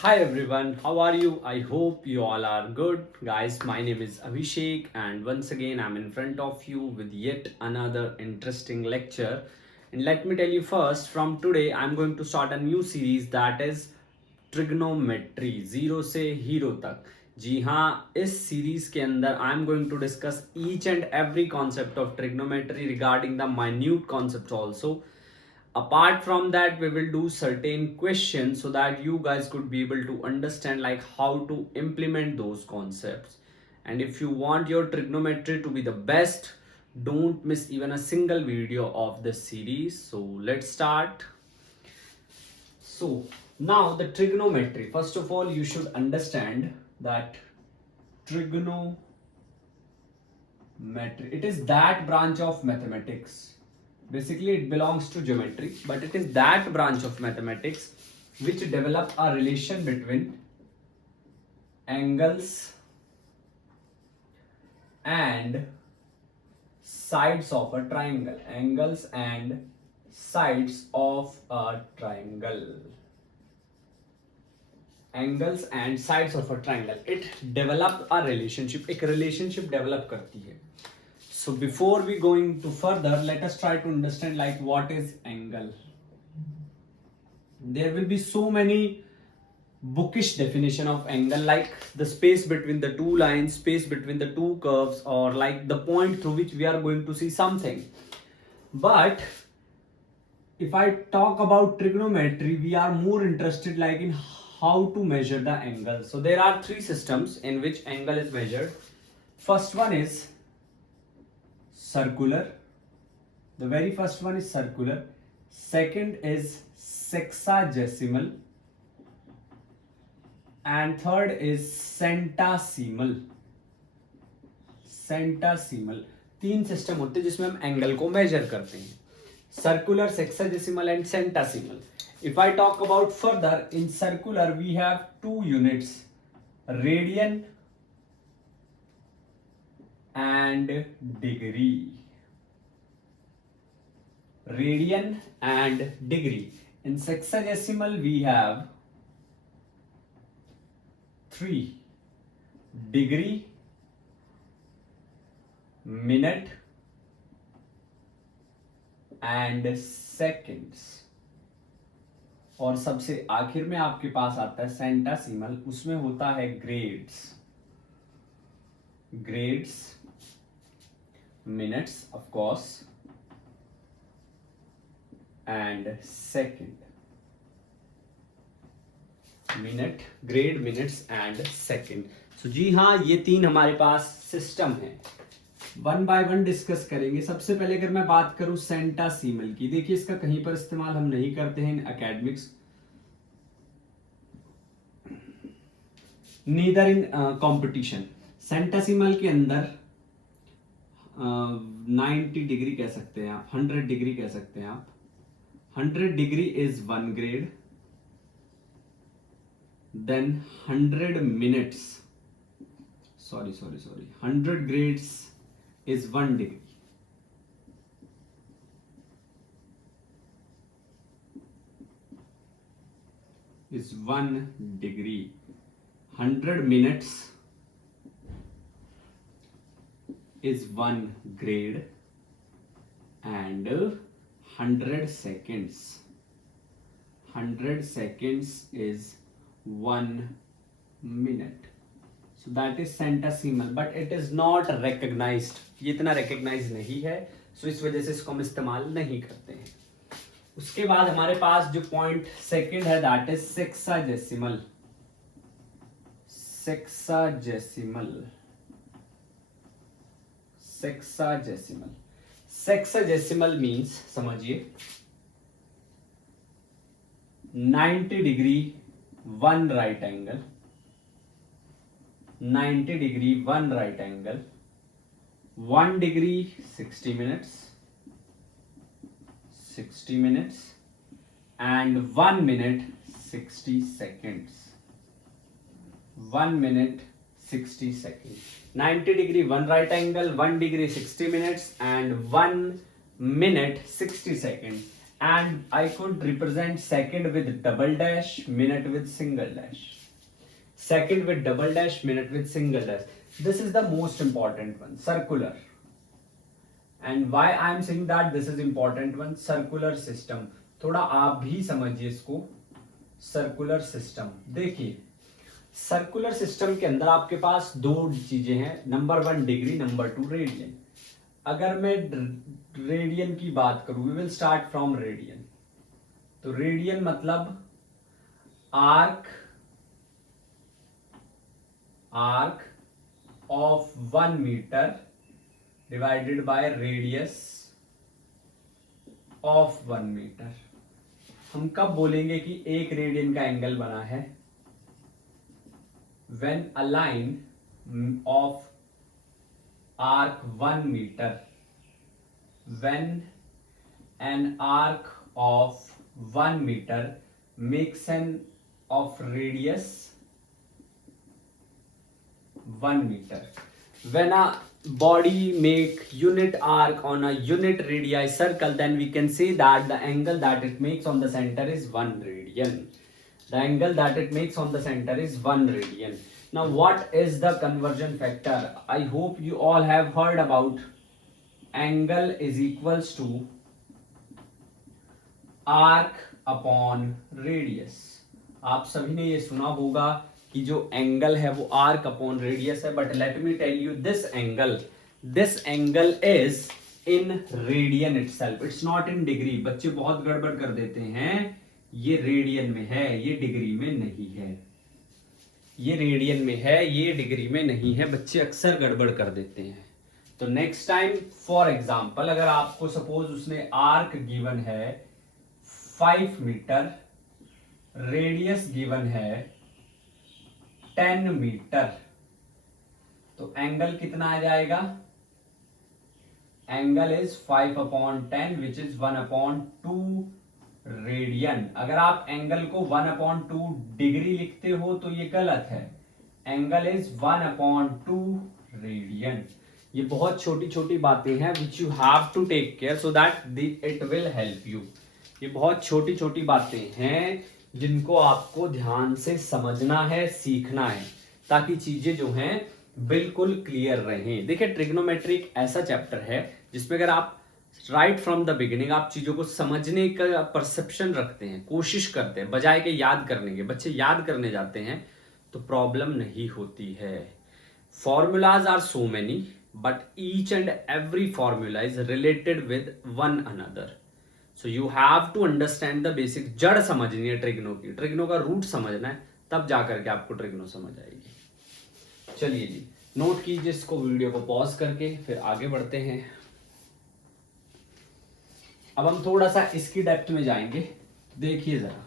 Hi everyone, how are you? I hope you all are good. Guys, my name is Abhishek, and once again, I'm in front of you with yet another interesting lecture. And let me tell you first, from today, I'm going to start a new series that is trigonometry zero से hero तक. जी हाँ, इस series के अंदर I am going to discuss each and every concept of trigonometry regarding the minute concept also. Apart from that, we will do certain questions so that you guys could be able to understand like how to implement those concepts. And if you want your trigonometry to be the best, don't miss even a single video of this series. So let's start. So now the trigonometry, first of all you should understand that trigonometry, it is that branch of mathematics. Basically it belongs to geometry, but it is that branch of mathematics which develop a relation between angles and sides of a triangle. Angles and sides of a triangle. Angles and sides of a triangle. It develop a relationship. एक relationship develop करती है. So before we going to further, let us try to understand like what is angle. There will be so many bookish definition of angle, like the space between the two lines, space between the two curves, or like the point through which we are going to see something. But if I talk about trigonometry, we are more interested like in how to measure the angle. So there are three systems in which angle is measured. First one is circular. The very first one is circular. Second is sexagesimal. And third is centesimal. Centesimal. तीन system होते हैं जिसमें हम angle को major करते हैं. Circular, sexagesimal and centesimal. If I talk about further, in circular we have two units, radian and degree. Radian and degree. In sexagesimal we have 3, degree, minute and seconds. और सबसे आखिर में आपके पास आता है सेंटासीमल, उसमें होता है grades. Grades, minutes of course and second. Minute, grade, minutes and second. So जी हाँ, ये तीन हमारे पास सिस्टम है. वन बाय वन डिस्कस करेंगे. सबसे पहले अगर मैं बात करूं सेंटासीमल की, देखिए इसका कहीं पर इस्तेमाल हम नहीं करते हैं in academics, neither in competition. Centesimal के अंदर 90 डिग्री कह सकते हैं आप, 100 डिग्री कह सकते हैं आप. 100 degree is 1 grade. Then 100 minutes, sorry 100 grades is 1 degree. Is 1 degree. 100 minutes is 1 grade and 100 seconds. 100 seconds is 1 minute. So that is centesimal, but it is not recognized. ये इतना recognize नहीं है, so इस वजह से इसको हम इस्तेमाल नहीं करते हैं. उसके बाद हमारे पास जो पॉइंट सेकंड है that is sexagesimal. Sexagesimal. Sexagesimal. Sexagesimal means समझिए 90 degree 1 right angle. 90 degree 1 right angle. 1 degree 60 minutes. 60 minutes and 1 minute 60 seconds. 1 minute 60 seconds. 90 degree 1 right angle, 1 degree 60 minutes and 1 minute 60 seconds. and I could represent second with double dash, minute with single dash. Second with double dash, minute with single dash. This is the most important one, circular. And why I am saying that this is important one, circular system. थोड़ा आप भी समझिए इसको. Circular system, देखिए circular system के अंदर आपके पास दो चीजें हैं, नंबर 1 डिग्री, नंबर 2 रेडियन. अगर मैं रेडियन की बात करूं, we will start from radian. तो रेडियन मतलब arc of 1 metre divided by radius of 1 metre. हम कब बोलेंगे कि एक रेडियन का एंगल बना है? when a line of arc 1 meter, when an arc of 1 meter makes an of radius 1 meter. When a body make unit arc on a unit radii circle, then we can say that the angle that it makes on the center is 1 radian. The angle that it makes on the center is 1 radian. Now what is the conversion factor? I hope you all have heard about angle is equals to arc upon radius. आप सभी ने ये सुना होगा कि जो angle है वो आर्क अपॉन रेडियस है, but let me tell you this angle is in radian itself, it's not in degree. बच्चे बहुत गड़बड़ कर देते हैं, ये रेडियन में है, ये डिग्री में नहीं है. ये रेडियन में है, ये डिग्री में नहीं है. बच्चे अक्सर गड़बड़ कर देते हैं. तो नेक्स्ट टाइम फॉर एग्जांपल अगर आपको सपोज उसने आर्क गिवन है 5 मीटर, रेडियस गिवन है 10 मीटर, तो एंगल कितना आ जाएगा? Angle is 5/10 which is 1/2 radian. अगर आप एंगल को 1/2 डिग्री लिखते हो तो ये गलत है. Angle is 1/2 radian. ये बहुत छोटी छोटी बातें हैं which you have to take care so that it will help you. ये बहुत छोटी छोटी बातें हैं जिनको आपको ध्यान से समझना है, सीखना है, ताकि चीजें जो हैं बिल्कुल क्लियर रहें. देखिए ट्रिग्नोमेट्री एक ऐसा चैप्टर है जिसमें अगर आप राइट फ्रॉम द बिगिनिंग आप चीजों को समझने का परसेप्शन रखते हैं, कोशिश करते हैं, बजाय के याद करने के. बच्चे याद करने जाते हैं तो प्रॉब्लम नहीं होती है. Formulas are so many but each and every formula is related with one another. So you have to understand the basic. जड़ समझनी है ट्रिग्नो की, ट्रिग्नो का रूट समझना है, तब जाकर के आपको ट्रिग्नो समझ आएगी. चलिए जी, नोट कीजिए इसको, वीडियो को पॉज करके फिर आगे बढ़ते हैं. अब हम थोड़ा सा इसकी डेप्थ में जाएंगे. देखिए जरा,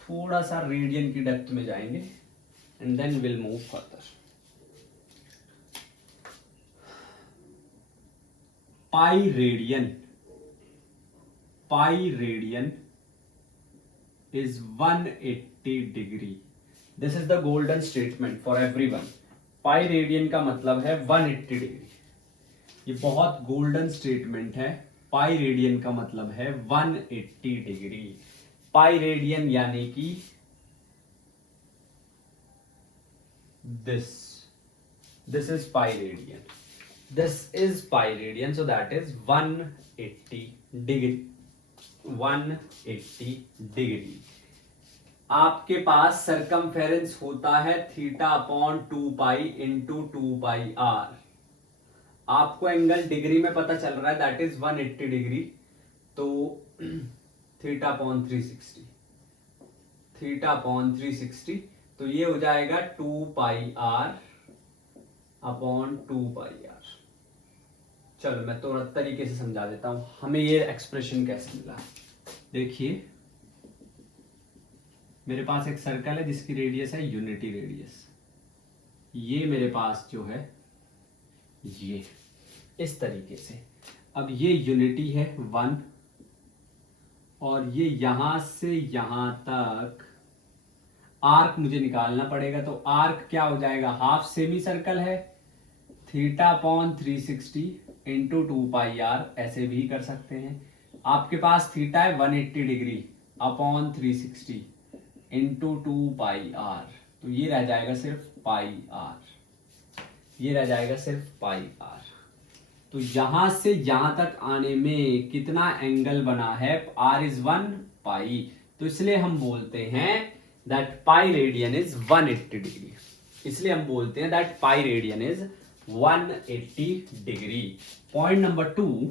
थोड़ा सा रेडियन की डेप्थ में जाएंगे and then will move further. Pi radian is 180 degree. This is the golden statement for everyone. Pi radian का मतलब है 180 डिग्री. ये बहुत गोल्डन स्टेटमेंट है. पाई रेडियन का मतलब है 180 डिग्री. पाई रेडियन यानी कि this is pi radian. This is pi radian, so that is 180 degree. 180 degree. आपके पास सरकमफेरेंस होता है θ/2π इंटू 2πr. आपको एंगल डिग्री में पता चल रहा है, दैट इज 180 डिग्री. तो θ/360, θ/360, तो ये हो जाएगा 2πr/2πr. चलो मैं तो तरीके से समझा देता हूं हमें ये एक्सप्रेशन कैसे मिला. देखिए मेरे पास एक सर्कल है जिसकी रेडियस है यूनिटी रेडियस. ये मेरे पास जो है ये इस तरीके से. अब ये यूनिटी है 1 और ये यहां से यहां तक आर्क मुझे निकालना पड़ेगा, तो आर्क क्या हो जाएगा, हाफ सेमी सर्कल है, theta upon 360 into 2 pi R, ऐसे भी कर सकते हैं। आपके पास थीटा है 180 degree upon 360 into 2 pi R, तो ये रह जाएगा सिर्फ पाई आर, ये रह जाएगा सिर्फ पाई आर। तो यहां से यहां तक आने में कितना एंगल बना है, आर इज 1 पाई, तो इसलिए हम बोलते हैं that pi radian is 180 degree, इसलिए हम बोलते हैं that pi radian is 180 degree. Point number 2,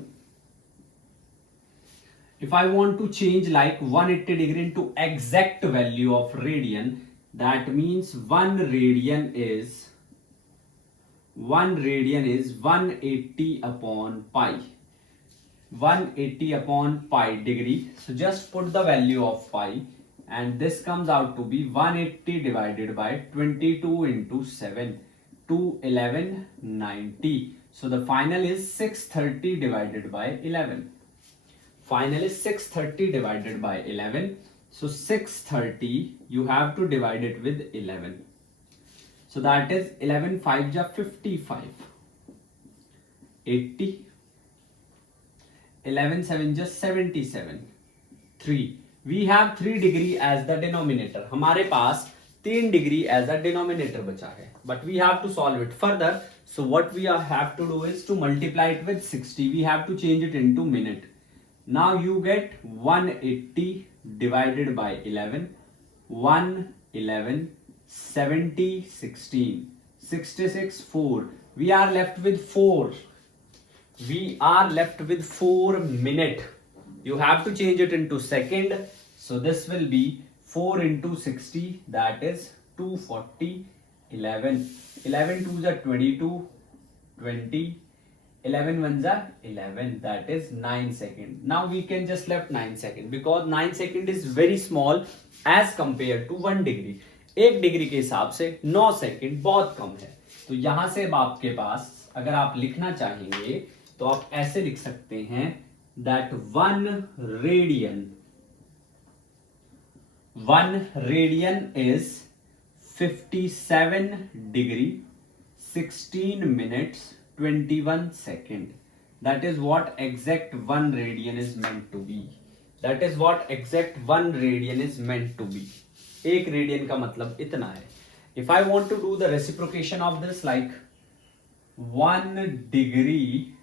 if I want to change like 180 degree into exact value of radian, that means 1 radian is 180 upon pi, 180 upon pi degree. So just put the value of pi, and this comes out to be 180 divided by 22 into 7, 21190. So the final is 630 divided by 11. Final is 630 divided by 11. So 630 you have to divide it with 11. So that is 11 5 ja 55, 80, 11 7 ja 77, 3. We have 3 degree as the denominator. हमारे पास 3 degree as a denominator बचा है. But we have to solve it further. So what we have to do is to multiply it with 60. We have to change it into minute. Now you get 180 divided by 11, 1, 11, 70, 16, 66, 4. We are left with 4. We are left with 4 minute. You have to change it into second. So this will be 4 into 60, that is 240, 11. 11 2s are 22, 20. 11 ones are 11, that is 9 seconds. Now we can just left 9 seconds because 9 second is very small as compared to 1 degree. 1 degree के हिसाब से 9 second बहुत कम है। तो यहां से अब आपके पास अगर आप लिखना चाहेंगे तो आप ऐसे लिख सकते हैं that 1 radian is 57 degree 16 minutes 21 second. That is what exact 1 radian is meant to be. That is what exact 1 radian is meant to be. 1 radian का मतलब इतना है. If I want to do the reciprocation of this, like 1 degree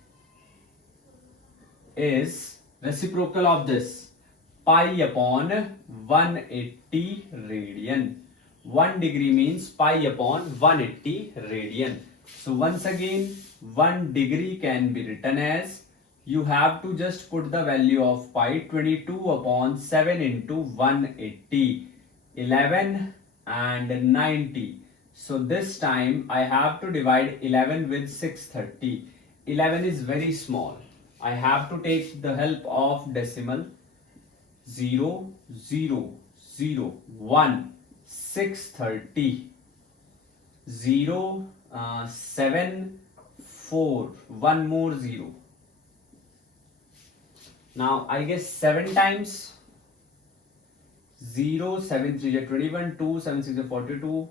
is reciprocal of this, pi upon 180 radian. 1 degree means pi upon 180 radian. So once again 1 degree can be written as, you have to just put the value of pi, 22 upon 7 into 180, 11 and 90. So this time I have to divide 11 with 630. 11 is very small. I have to take the help of decimal. 0 0 0 1 630, 0 7 4, 1 more 0. Now I guess 7 times 0, 7 3 is 21, 2 7 6 is 42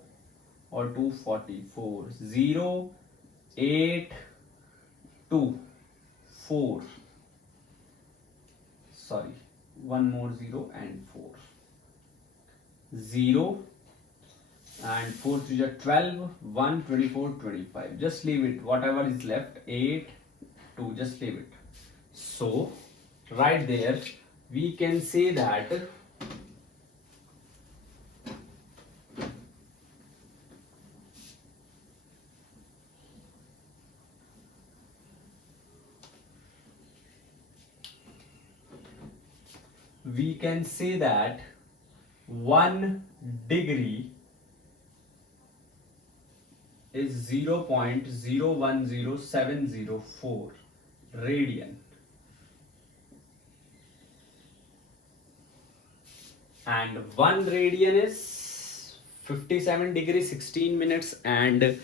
or 244, 0 8 2 4, sorry, 1 more 0 and 4, 0 and 4 3 is 12, 1 24 25. Just leave it, whatever is left, 8 2, just leave it. So right there we can say that we can say that 1 degree is 0.010704 radian, and 1 radian is 57 degree 16 minutes and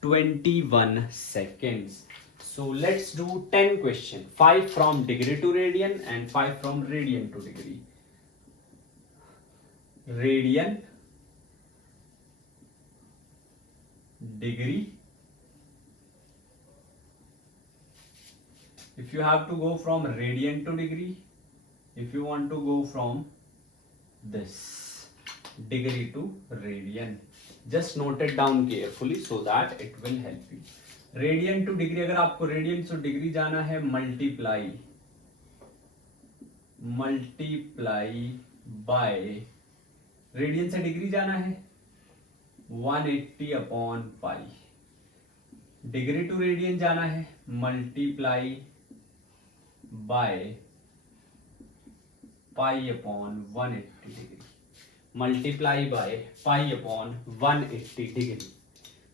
21 seconds. So let's do 10 questions, 5 from degree to radian and 5 from radian to degree. Radian, degree. If you have to go from radian to degree, if you want to go from this degree to radian, just note it down carefully so that it will help you. Radian to degree, अगर आपको radian to degree जाना है, multiply by, radian से degree जाना है 180 upon pi, degree to radian जाना है multiply by pi upon 180 degree, multiply by pi upon 180 degree.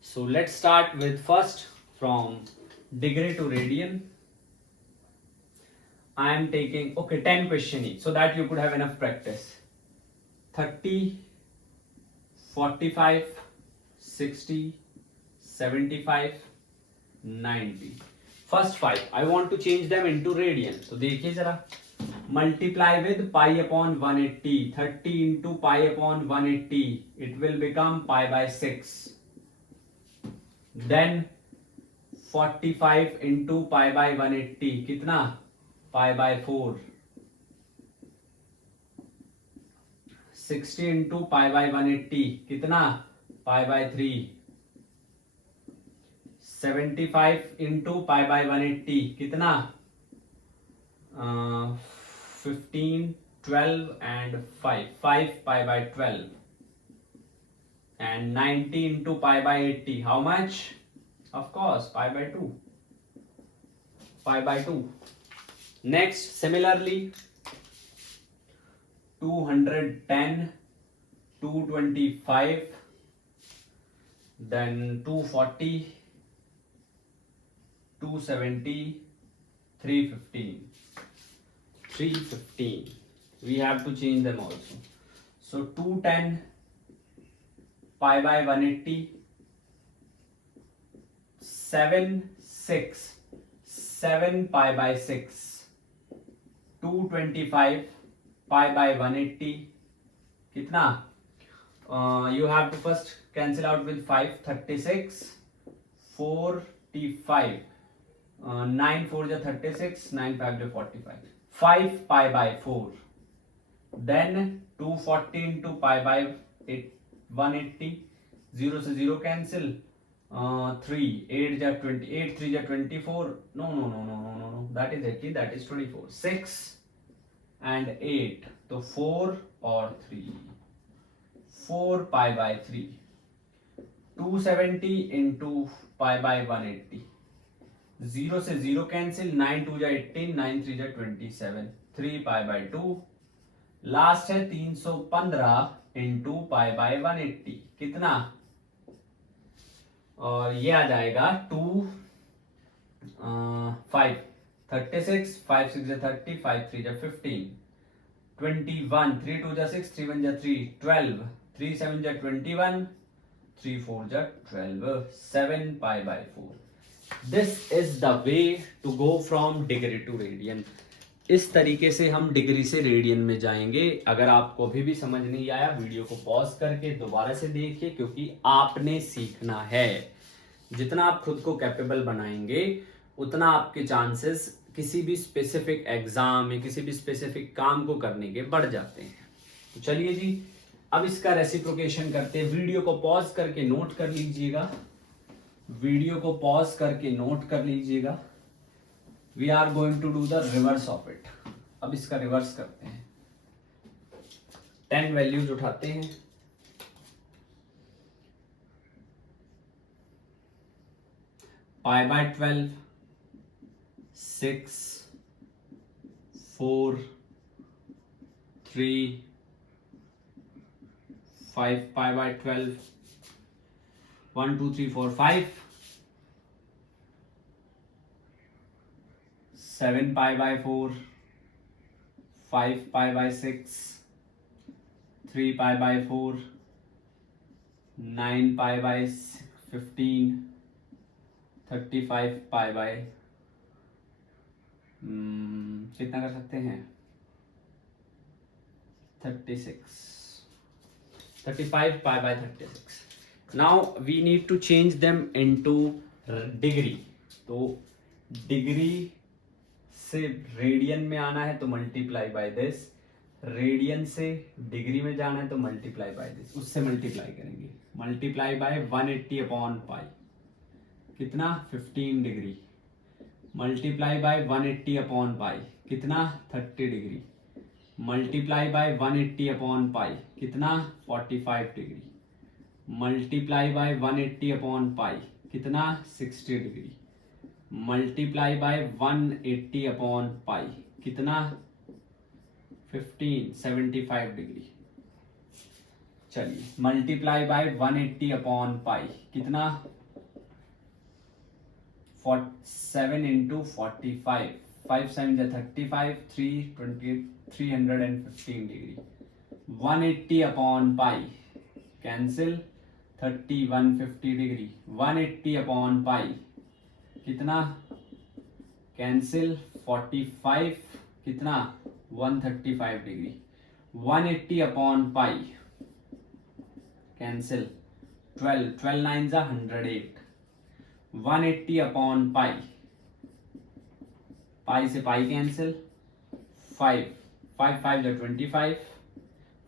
So let's start with first from degree to radian. I am taking 10 question each so that you could have enough practice. 30, 45, 60, 75, 90. First 5 I want to change them into radian. So देखिए जरा, multiply with pi upon 180, 30 into pi upon 180, it will become pi by 6. Then 45 into pi by 180 कितना, pi by 4. 60 into pi by 180 कितना, pi by 3. 75 into pi by 180 कितना, 15, 12 and 5 pi by 12. And 90 into pi by 80, how much? Of course, pi by 2. Pi by 2. Next, similarly, 210, 225, then 240, 270, 315. 315. We have to change them also. So 210 pi by 180, 7 pi by 6, 225 pi by 180 कितना, you have to first cancel out with 5, 36, 45, 9 4 जा 36, 9 5 जा 45, 5 pi by 4, then 240 into pi by 180, 0 से 0 cancel, 3 8 जा 20, 8 3 जा 24, no, that is 80, that is 24, 6 and 8, तो 4 और 3, 4 pi by 3, 270 into pi by 180, 0 से 0 cancel, 9 2 जा 18, 9 3 जा 27, 3 pi by 2, लास्ट है 315 इंटू पाई बाय 180 कितना, और ये आ जाएगा 2 5 36, 5 6 जा 30, 5 3 जा 15, 21, 3 2 जा 6, 3 1 जा 3, 12, 3 7 जा 21, 3 4 जा 12, 7 pi by 4. This is the way to go from degree to radian. इस तरीके से हम डिग्री से रेडियन में जाएंगे. अगर आपको अभी भी समझ नहीं आया, वीडियो को पॉज करके दोबारा से देखिए, क्योंकि आपने सीखना है. जितना आप खुद को कैपेबल बनाएंगे उतना आपके चांसेस किसी भी स्पेसिफिक एग्जाम या किसी भी स्पेसिफिक काम को करने के बढ़ जाते हैं. तो चलिए जी, अब इसका रेसिप्रोकेशन करते हैं. वीडियो को पॉज करके नोट कर लीजिएगा, वीडियो को पॉज करके नोट कर लीजिएगा. We are going to do the reverse of it. अब इसका रिवर्स करते हैं. 10 वैल्यूज उठाते हैं. pi by 12, 6, 4, 3, 5 pi by 12, 1 2 3 4 5, 7 pi by 4, 5 pi by 6, 3 pi by 4, 9 pi by 15, 35 pi by कितना कर सकते हैं, 36, 35 pi by 36. Now we need to change them into degree. तो डिग्री से रेडियन में आना है तो मल्टीप्लाई बाय दिस, रेडियन से डिग्री में जाना है तो मल्टीप्लाई बाय दिस, उससे मल्टीप्लाई करेंगे, मल्टीप्लाई बाय 180 अपॉन पाई, कितना 15 degree, multiply by 180 upon pi, कितना 30 degree, multiply by 180 upon pi, कितना 45 degree, multiply by 180 upon pi, कितना 60 degree, multiply by 180 upon pi, कितना 75 डिग्री। चलिए मल्टीप्लाई बाय 180 अपॉन पाई, कितना 7 into 45, 5 7 35, 315 degree, 180 upon pi cancel, 30 150 degree, 180 upon pi कितना cancel, 45 कितना 135 degree, 180 upon pi cancel, 12 9 जा 108, 180 upon पाई, पाई से pi cancel, 5 5 जा 25,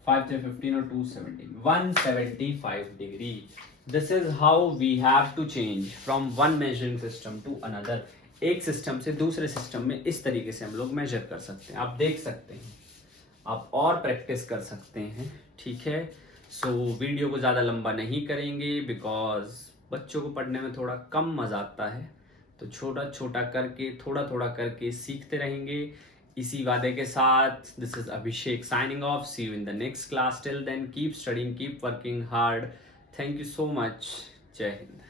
5 से 15 और 2 17, 175 degree. This is how we have to change from one measuring system to another. एक system से दूसरे सिस्टम में इस तरीके से हम लोग मेजर कर सकते हैं। आप देख सकते हैं, आप और प्रैक्टिस कर सकते हैं, ठीक है। सो वीडियो को ज़्यादा लंबा नहीं करेंगे बिकॉज बच्चों को पढ़ने में थोड़ा कम मज़ा आता है, तो छोटा छोटा करके थोड़ा थोड़ा करके सीखते रहेंगे। इसी वादे के साथ this is Abhishek signing off, see you in the next class, till then keep studying, keep working hard, thank you so much, जय हिंद।